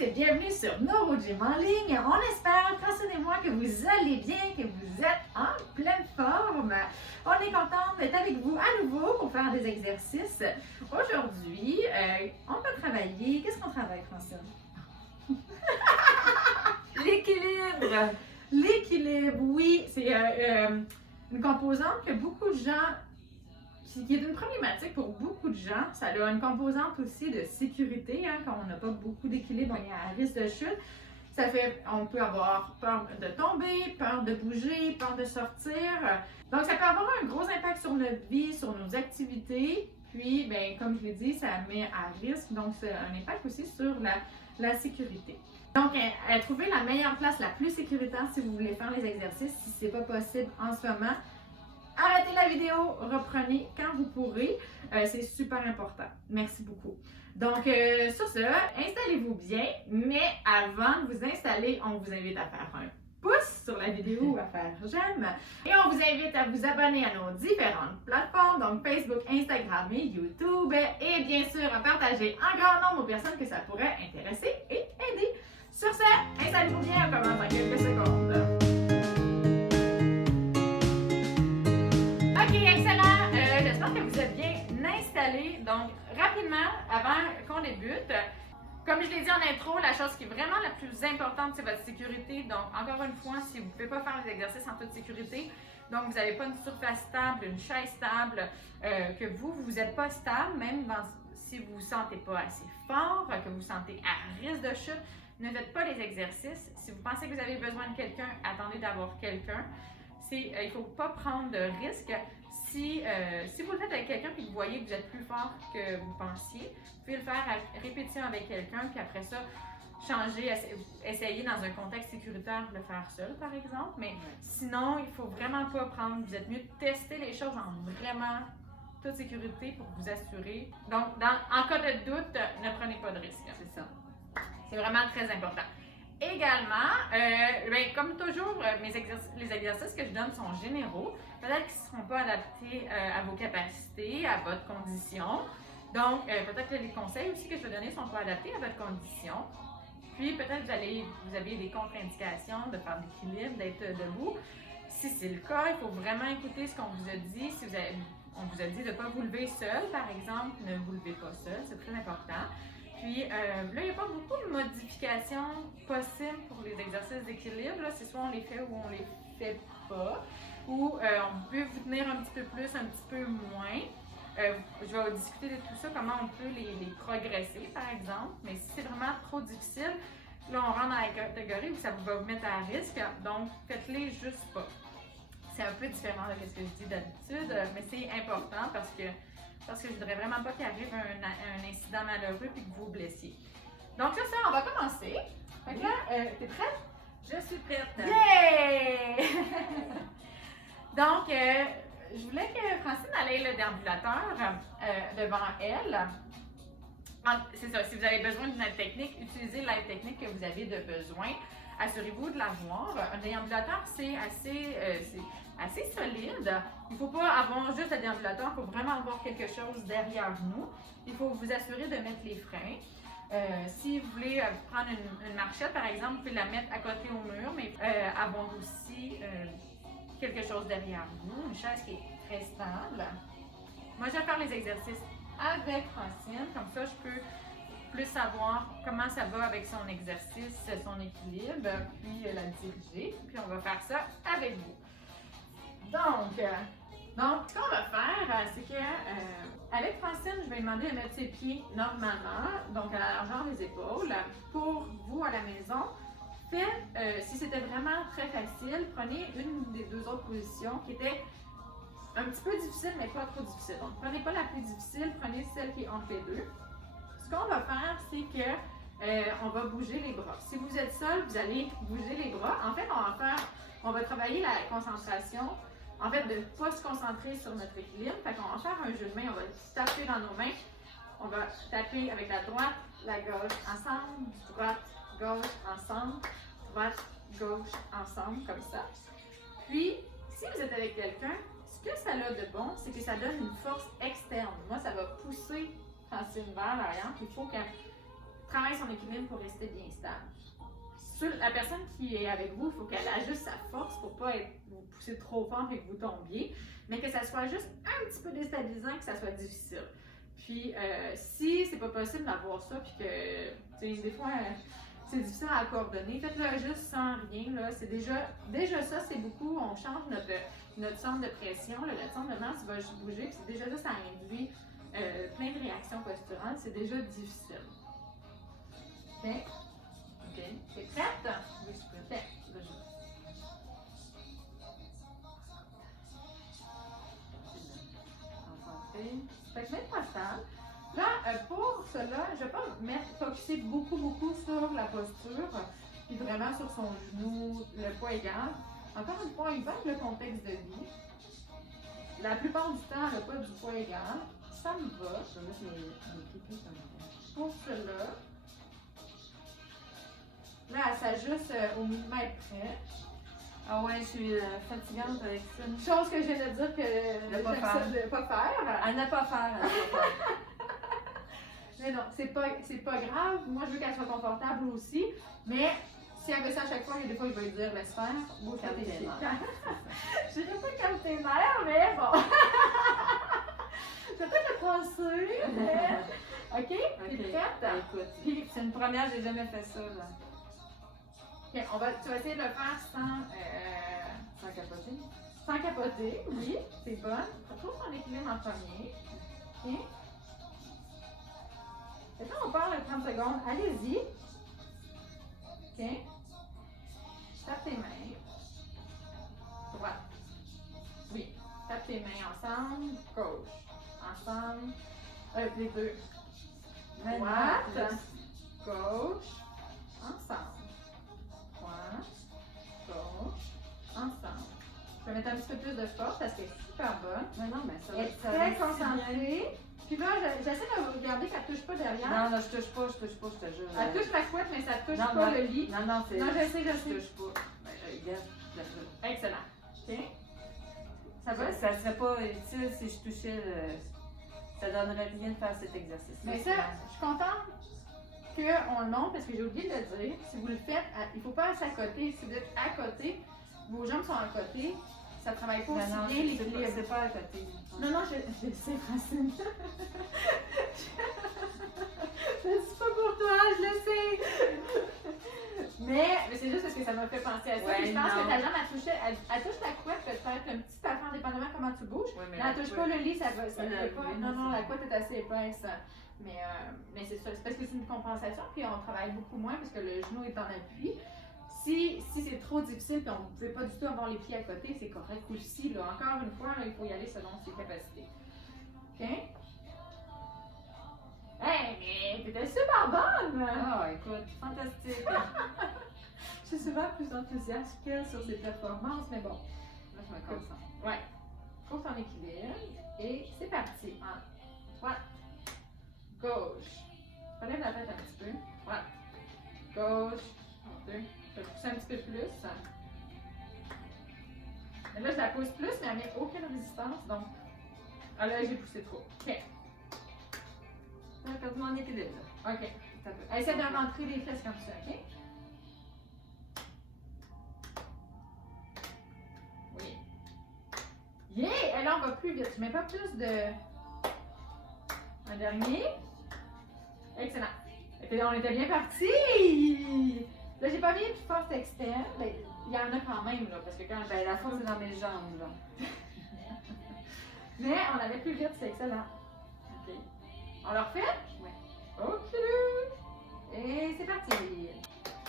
et bienvenue sur NeuroGym en ligne. On espère, Francine et moi, que vous allez bien, que vous êtes en pleine forme. On est contente d'être avec vous à nouveau pour faire des exercices. Aujourd'hui, on va travailler. Qu'est-ce qu'on travaille, Francine? L'équilibre! L'équilibre, oui, c'est une composante que beaucoup de gens, qui est une problématique pour beaucoup de gens. Ça a une composante aussi de sécurité, hein, quand on n'a pas beaucoup d'équilibre, on est à risque de chute. Ça fait, on peut avoir peur de tomber, peur de bouger, peur de sortir. Donc, ça peut avoir un gros impact sur notre vie, sur nos activités. Puis, ben, comme je l'ai dit, ça met à risque. Donc, c'est un impact aussi sur la sécurité. Donc, trouver la meilleure place, la plus sécuritaire si vous voulez faire les exercices, si ce n'est pas possible en ce moment. Arrêtez la vidéo, reprenez quand vous pourrez. C'est super important. Merci beaucoup. Donc, sur ce, installez-vous bien, mais avant de vous installer, on vous invite à faire un pouce sur la vidéo ou à faire j'aime. Et on vous invite à vous abonner à nos différentes plateformes, donc Facebook, Instagram et YouTube. Et bien sûr, à partager en grand nombre aux personnes que ça pourrait intéresser et aider. Sur ce, installez-vous bien, on commence en quelques secondes. Ok, excellent. J'espère que vous êtes bien installés. Donc, rapidement, avant qu'on débute, comme je l'ai dit en intro, la chose qui est vraiment la plus importante, c'est votre sécurité. Donc, encore une fois, si vous ne pouvez pas faire les exercices en toute sécurité, donc vous n'avez pas une surface stable, une chaise stable, que vous n'êtes pas stable, même si vous ne vous sentez pas assez fort, que vous vous sentez à risque de chute, ne faites pas les exercices. Si vous pensez que vous avez besoin de quelqu'un, attendez d'avoir quelqu'un. Il ne faut pas prendre de risques. Si vous le faites avec quelqu'un et que vous voyez que vous êtes plus fort que vous pensiez, vous pouvez le faire à répétition avec quelqu'un, puis après ça, changer, essayer dans un contexte sécuritaire de le faire seul, par exemple. Mais sinon, il ne faut vraiment pas prendre, vous êtes mieux de tester les choses en vraiment toute sécurité pour vous assurer. Donc, en cas de doute, ne prenez pas de risque. C'est ça. C'est vraiment très important. Également, comme toujours, les exercices que je donne sont généraux. Peut-être qu'ils ne seront pas adaptés à vos capacités, à votre condition. Donc, peut-être que les conseils aussi que je vais donner ne sont pas adaptés à votre condition. Puis, peut-être que vous avez des contre-indications de faire de l'équilibre, d'être debout. Si c'est le cas, il faut vraiment écouter ce qu'on vous a dit. Si on vous a dit de ne pas vous lever seul, par exemple, ne vous levez pas seul, c'est très important. Puis là, il n'y a pas beaucoup de modifications possibles pour les exercices d'équilibre. C'est soit on les fait ou on les fait pas. Ou on peut vous tenir un petit peu plus, un petit peu moins. Je vais discuter de tout ça, comment on peut les progresser, par exemple. Mais si c'est vraiment trop difficile, là, on rentre dans la catégorie où ça va vous mettre à risque. Donc, faites-les juste pas. C'est un peu différent de ce que je dis d'habitude, mais c'est important parce que je ne voudrais vraiment pas qu'il arrive un incident malheureux et que vous vous blessiez. Donc, c'est ça, on va commencer. Fait que là, t'es prête? Je suis prête. Yeah! Donc, je voulais que Francine ait le déambulateur devant elle. C'est ça, si vous avez besoin d'une aide technique, utilisez l'aide technique que vous avez de besoin. Assurez-vous de l'avoir. Un déambulateur, c'est assez solide. Il ne faut pas avoir juste un déambulateur, il faut vraiment avoir quelque chose derrière nous. Il faut vous assurer de mettre les freins. Si vous voulez prendre une marchette, par exemple, vous pouvez la mettre à côté au mur, mais avoir aussi quelque chose derrière vous, une chaise qui est très stable. Moi, je vais faire les exercices avec Francine, comme ça, je peux plus savoir comment ça va avec son exercice, son équilibre, puis la diriger. Puis on va faire ça avec vous. Donc, ce qu'on va faire, c'est que avec Francine, je vais demander de mettre ses pieds normalement, donc à la largeur des épaules. Pour vous à la maison, faites, si c'était vraiment très facile, prenez une des deux autres positions qui étaient un petit peu difficiles, mais pas trop difficiles. Donc, prenez pas la plus difficile, prenez celle qui est entre les deux. Ce qu'on va faire, c'est que on va bouger les bras. Si vous êtes seul, vous allez bouger les bras. En fait, on va travailler la concentration. En fait, de ne pas se concentrer sur notre équilibre. Fait qu'on va faire un jeu de main. On va taper dans nos mains. On va taper avec la droite, la gauche ensemble, droite, gauche ensemble, droite, gauche ensemble, comme ça. Puis, si vous êtes avec quelqu'un, ce que ça a de bon, c'est que ça donne une force externe. Moi, ça va pousser Francine vers l'arrière. Il faut que travaille son équilibre pour rester bien stable. La personne qui est avec vous, il faut qu'elle ajuste sa force pour ne pas vous pousser trop fort et que vous tombiez, mais que ça soit juste un petit peu déstabilisant, que ça soit difficile. Puis, si c'est pas possible d'avoir ça, puis que, des fois, c'est difficile à coordonner, faites-le juste sans rien, là. C'est déjà ça, c'est beaucoup. On change notre centre de pression, là, notre centre de masse va bouger, puis c'est déjà ça, ça induit plein de réactions posturales. C'est déjà difficile. OK? OK. T'es prête? Oui, je suis prête. Concentré. Fait que mettre pas stable. Là, pour cela, je ne vais pas focuser beaucoup sur la posture, puis vraiment sur son genou, le poids égal. Encore une fois, il va avec le contexte de vie. La plupart du temps, le poids du poids égal, ça me va. Je vais mettre mes pieds comme ça. Pour cela, là, elle s'ajuste au millimètre près. Ah ouais, je suis fatigante avec ça. Chose que je viens de dire que De pas j'aime faire. ça de pas faire. À ne pas faire, à ne pas faire. Mais non, c'est pas grave. Moi, je veux qu'elle soit confortable aussi. Mais si elle veut ça à chaque fois, il y a des fois, je vais lui dire laisse faire. Beau Calme tes nerfs. Je dirais pas comme tes nerfs, mais bon. Je vais peut-être le penser, mais. OK? T'es prête? Écoute, Puis, c'est une première, j'ai jamais fait ça, là. OK, tu vas essayer de le faire Sans capoter. sans capoter. Oui, c'est bon. Trouve ton équilibre en premier. OK? Maintenant, on part les 30 secondes. Allez-y. OK? Tape tes mains. Droite. Oui. Tape tes mains ensemble. Gauche. Ensemble. Les deux. Droite. Gauche. Ensemble. Droite. Gauche. Ensemble. Je vais mettre un petit peu plus de force parce qu'elle est super bonne. Mais non, mais ça Elle est très concentrée. Puis là, j'essaie de regarder qu'elle ne touche pas derrière. Non, non, je touche pas, je te jure. Elle touche la couette, mais ça ne touche Non, pas non. le lit. Non, non, c'est. Non, je sais. Je touche pas. Ben, regarde, je la touche. Excellent. OK. Ça va? Ça serait pas utile si je touchais le. Ça donnerait rien de faire cet exercice. Mais ça, je suis contente qu'on le montre parce que j'ai oublié de le dire. Si vous le faites, il ne faut pas à côté. Si vous êtes à côté, vos jambes sont à côté, ça ne travaille pas aussi non, bien l'équilibre. c'est pas à côté. Non, je sais, Francine. Je le dis pas pour toi, je le sais. Mais c'est juste parce que ça m'a fait penser à ça. Ouais, Puis je pense non. que ta jambe, elle touche ta couette, peut-être un petit affaire, dépendamment comment tu bouges. Ouais, mais Mais elle touche pas le lit, ça va. Oui, Pas. Non, la couette est assez épaisse. Mais c'est ça, c'est parce que c'est une compensation, puis on travaille beaucoup moins parce que le genou est en appui. Si c'est trop difficile et on ne peut pas du tout avoir les pieds à côté, c'est correct aussi. Là. Encore une fois, là, il faut y aller selon ses capacités. OK? Hey, mais t'étais super bonne! Ah, écoute, fantastique. Je suis souvent plus enthousiaste qu'elle sur ses performances, mais bon. Là, je me concentre. Ouais. Trouve ton équilibre et c'est parti. Droite. Gauche. Relève la tête un petit peu. Droite. Gauche. Deux. Je vais pousser un petit peu plus. Mais là, je la pousse plus, mais elle met aucune résistance. Donc, là, j'ai poussé trop. OK. J'ai perdu mon équilibre. OK. Essaie de rentrer les fesses comme ça, OK? Oui. Yeah! Et là, on va plus vite. Je mets pas plus de... Un dernier. Excellent. On était bien partis! Là, j'ai pas mis de force externe. Mais il y en a quand même, là, parce que quand Ben, la force est dans mes jambes, là. Mais on allait plus vite, c'est excellent. OK. On le refait? Oui. OK. Et c'est parti.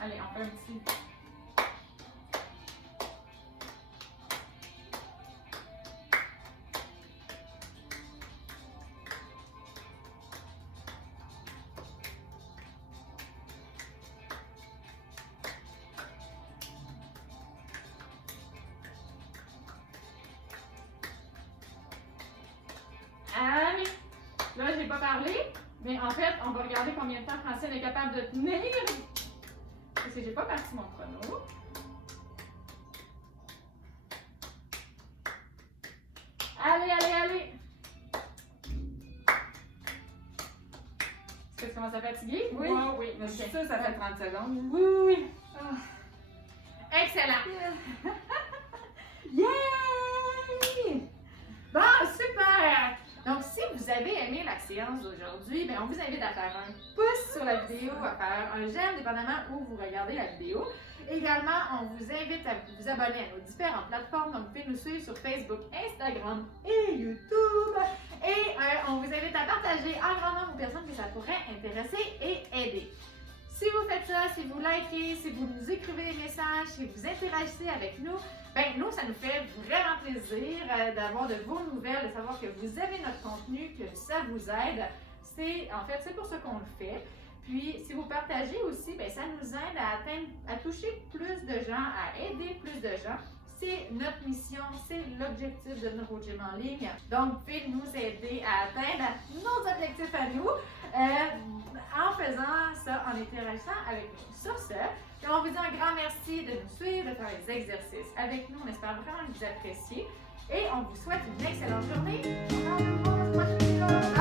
Allez, on fait un petit... Allez! Là, j'ai pas parlé, mais en fait, on va regarder combien de temps Francine est capable de tenir. Parce que j'ai pas parti mon chrono. Allez! Est-ce qu'on commences à fatiguer? Oui. Wow, oui. Mais je suis Ok. sûre que ça fait 30 secondes. Oui, oui, oui. Excellent. Yay! Bon, super! Donc, si vous avez aimé la séance d'aujourd'hui, ben, on vous invite à faire un pouce sur la vidéo, à faire un j'aime, dépendamment où vous regardez la vidéo. Également, on vous invite à vous abonner à nos différentes plateformes. Donc, vous pouvez nous suivre sur Facebook, Instagram et YouTube. Et on vous invite à partager en grand nombre aux personnes que ça pourrait intéresser et aider. Si vous faites ça, si vous likez, si vous nous écrivez des messages, si vous interagissez avec nous, ben nous, ça nous fait vraiment plaisir d'avoir de vos nouvelles, de savoir que vous aimez notre contenu, que ça vous aide. C'est pour ça qu'on le fait. Puis, si vous partagez aussi, ben ça nous aide à toucher plus de gens, à aider plus de gens. C'est notre mission, c'est l'objectif de NeuroGym en ligne. Donc, vous pouvez nous aider à atteindre nos objectifs à nous en faisant ça, en interagissant avec nous. Sur ce, on vous dit un grand merci de nous suivre, de faire les exercices avec nous. On espère vraiment que vous appréciez et on vous souhaite une excellente journée. On se revoit la prochaine vidéo.